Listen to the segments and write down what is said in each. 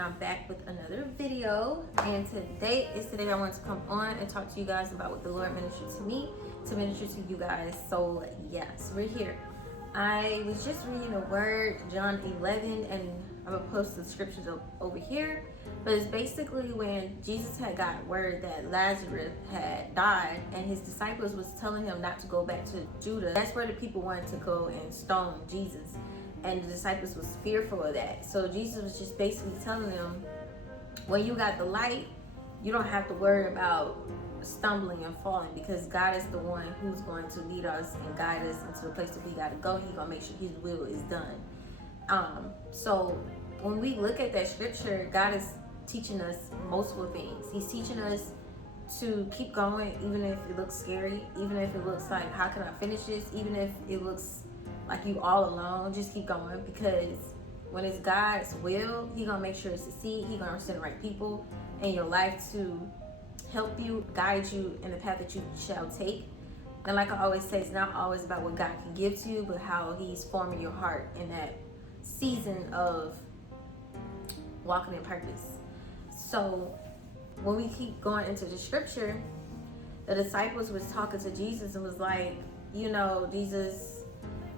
I'm back with another video. And today I want to come on and talk to you guys about what the Lord ministered to me to minister to you guys. So yes, we're here. I was just reading the word, John 11, and I'm gonna post the scriptures over here. But it's basically when Jesus had got word that Lazarus had died, and his disciples was telling him not to go back to Judah. That's where the people wanted to go and stone Jesus, and the disciples was fearful of that. So Jesus was just basically telling them, when you got the light, you don't have to worry about stumbling and falling, because God is the one who's going to lead us and guide us into the place that we got to go. He's gonna make sure his will is done. So when we look at that scripture, God is teaching us multiple things. He's teaching us to keep going, even if it looks scary, even if it looks like, how can I finish this, even if it looks like you all alone. Just keep going, because when it's God's will, He's gonna make sure it succeed. He's gonna send the right people in your life to help you, guide you in the path that you shall take. And like I always say, it's not always about what God can give to you, but how He's forming your heart in that season of walking in purpose. So when we keep going into the scripture, the disciples was talking to Jesus and was like, Jesus,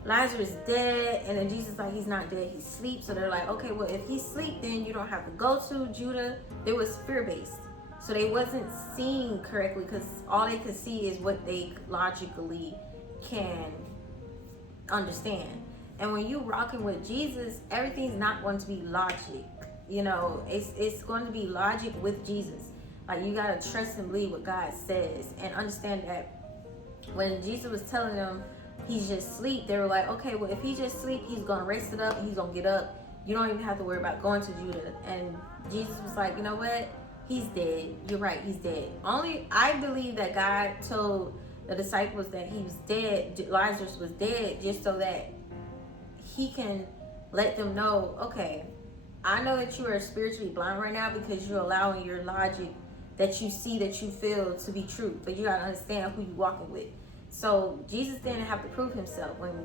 Lazarus is dead. And then Jesus like, he's not dead, he's asleep. So they're like, okay, well, if he's asleep, then you don't have to go to Judah. It was fear-based. So they wasn't seeing correctly, because all they could see is what they logically can understand. And when you rocking with Jesus, everything's not going to be logic. It's going to be logic with Jesus. Like, you gotta trust and believe what God says, and understand that when Jesus was telling them he's just asleep, they were like, okay, well, if he's just asleep, he's gonna raise it up and he's gonna get up. You don't even have to worry about going to Judah. And Jesus was like, you know what? He's dead. You're right, he's dead. I believe that God told the disciples that he was dead, Lazarus was dead, just so that he can let them know, okay, I know that you are spiritually blind right now because you're allowing your logic that you see, that you feel to be true. But you gotta understand who you're walking with. So Jesus didn't have to prove himself. When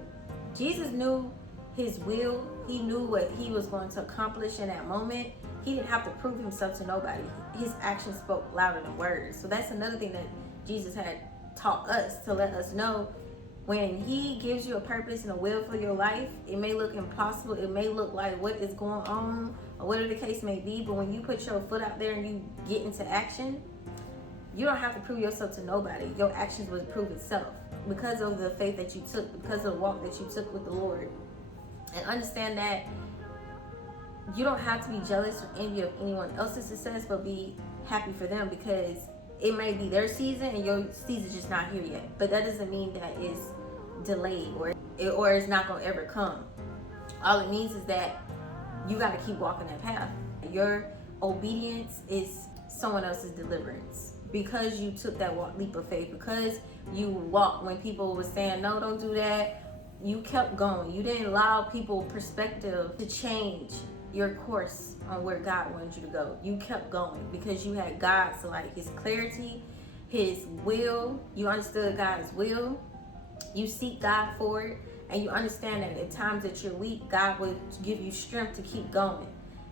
Jesus knew his will, he knew what he was going to accomplish in that moment. He didn't have to prove himself to nobody. His actions spoke louder than words. So that's another thing that Jesus had taught us, to let us know, when he gives you a purpose and a will for your life, it may look impossible. It may look like what is going on, or whatever the case may be. But when you put your foot out there and you get into action, you don't have to prove yourself to nobody. Your actions will prove itself, because of the faith that you took, because of the walk that you took with the Lord. And understand that you don't have to be jealous or envy of anyone else's success, but be happy for them, because it may be their season and your season's just not here yet. But that doesn't mean that it's delayed or it's not gonna ever come. All it means is that you got to keep walking that path. Your obedience is someone else's deliverance, because you took that leap of faith, because you walked when people were saying, no, don't do that. You kept going. You didn't allow people perspective to change your course on where God wanted you to go. You kept going because you had God's, like, his clarity, his will. You understood God's will. You seek God for it, and you understand that at times that you're weak, God will give you strength to keep going.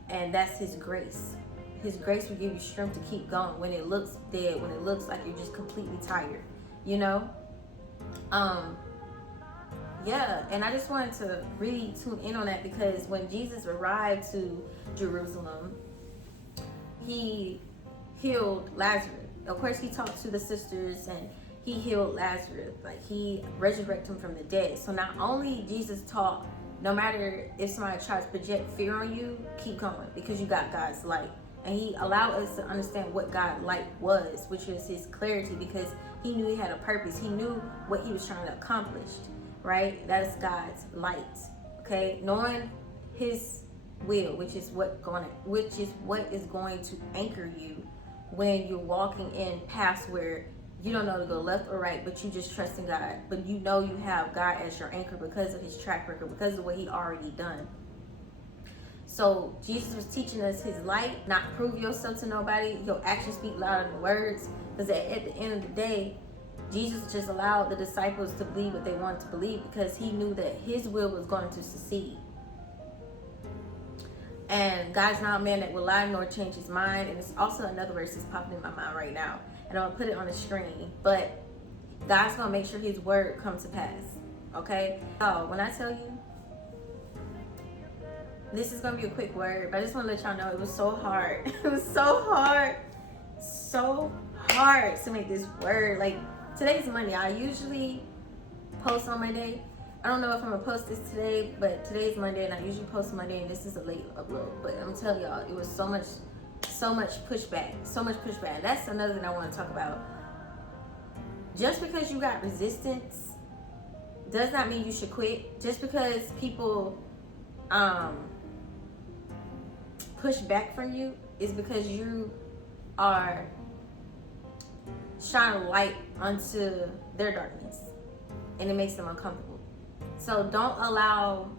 And that's his grace. His grace will give you strength to keep going when it looks dead, when it looks like you're just completely tired, and I just wanted to really tune in on that, because when Jesus arrived to Jerusalem, he healed Lazarus. Of course, he talked to the sisters and he healed Lazarus. Like, he resurrected him from the dead. So not only Jesus taught, no matter if somebody tries to project fear on you, keep going, because you got God's light. And he allowed us to understand what God's light was, which is his clarity, because he knew he had a purpose. He knew what he was trying to accomplish, right? That is God's light, okay? Knowing his will, which is what is going to anchor you when you're walking in paths where you don't know to go left or right, but you just trust in God. But you know you have God as your anchor because of his track record, because of what he already done. So Jesus was teaching us his light, not prove yourself to nobody. Your actions speak louder than words. Because at the end of the day, Jesus just allowed the disciples to believe what they wanted to believe, because he knew that his will was going to succeed. And God's not a man that will lie nor change his mind. And it's also another verse that's popping in my mind right now. And I'm going to put it on the screen. But God's going to make sure his word comes to pass. Okay? So when I tell you, this is going to be a quick word. But I just want to let y'all know it was so hard. It was so hard. So hard to make this word. Like, today's Monday. I usually post on Monday. I don't know if I'm gonna post this today, but today's Monday and I usually post Monday, and this is a late upload. But I'm telling y'all, it was so much pushback. And that's another thing I want to talk about. Just because you got resistance does not mean you should quit. Just because people push back from you is because you are shining light onto their darkness, and it makes them uncomfortable. So don't allow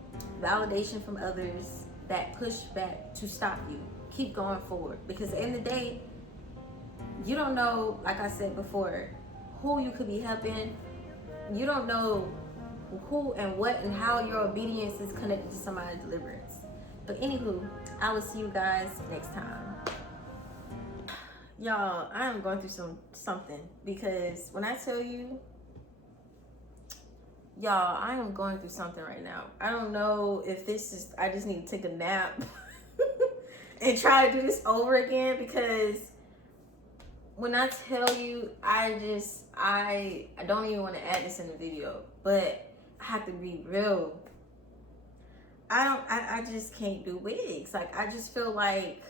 validation from others that push back to stop you. Keep going forward, because at the end of the day, you don't know, like I said before, who you could be helping. You don't know who and what and how your obedience is connected to somebody's deliverance. But anywho, I will see you guys next time. Y'all, I am going through something, because when I tell you, y'all, I am going through something right now. I don't know if this is, I just need to take a nap and try to do this over again, because when I tell you, I don't even want to add this in the video, but I have to be real. I just can't do wigs. Like, I just feel like,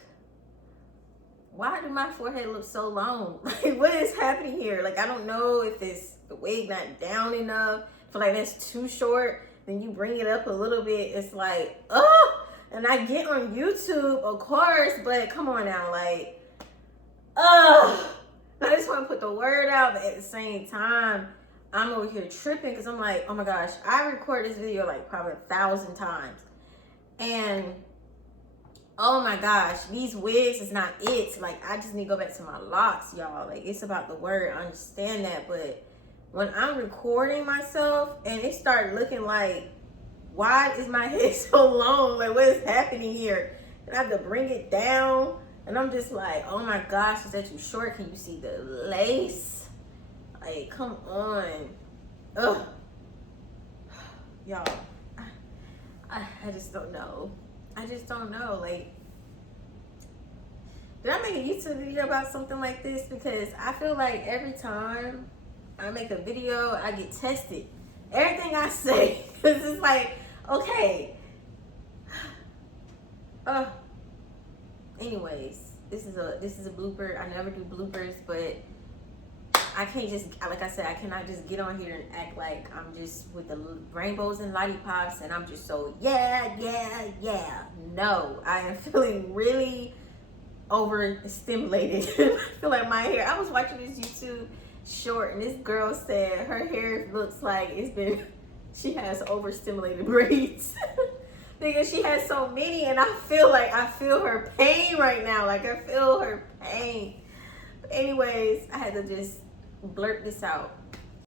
why do my forehead look so long? Like, what is happening here? Like, I don't know if it's the wig not down enough. I feel like that's too short. Then you bring it up a little bit. It's like, oh, and I get on YouTube, of course, but come on now, like, I just want to put the word out, but at the same time, I'm over here tripping, because I'm like, oh my gosh, I record this video like probably 1,000 times. And oh my gosh, these wigs is not it. Like, I just need to go back to my locks, y'all. Like, it's about the word. I understand that. But when I'm recording myself and it started looking like, why is my head so long? Like, what is happening here? And I have to bring it down. And I'm just like, oh my gosh, is that too short? Can you see the lace? Like, come on. Ugh. Y'all, I just don't know. I just don't know. Like, did I make a YouTube video about something like this? Because I feel like every time I make a video, I get tested. Everything I say, because it's like, okay. Anyways, this is a blooper. I never do bloopers, but I can't just, like I said, I cannot just get on here and act like I'm just with the rainbows and lollipops and I'm just so, yeah. No, I am feeling really overstimulated. I feel like my hair, I was watching this YouTube short and this girl said her hair looks like she has overstimulated braids. Because she has so many, and I feel her pain right now. Like, I feel her pain. But anyways, I had to just blurt this out.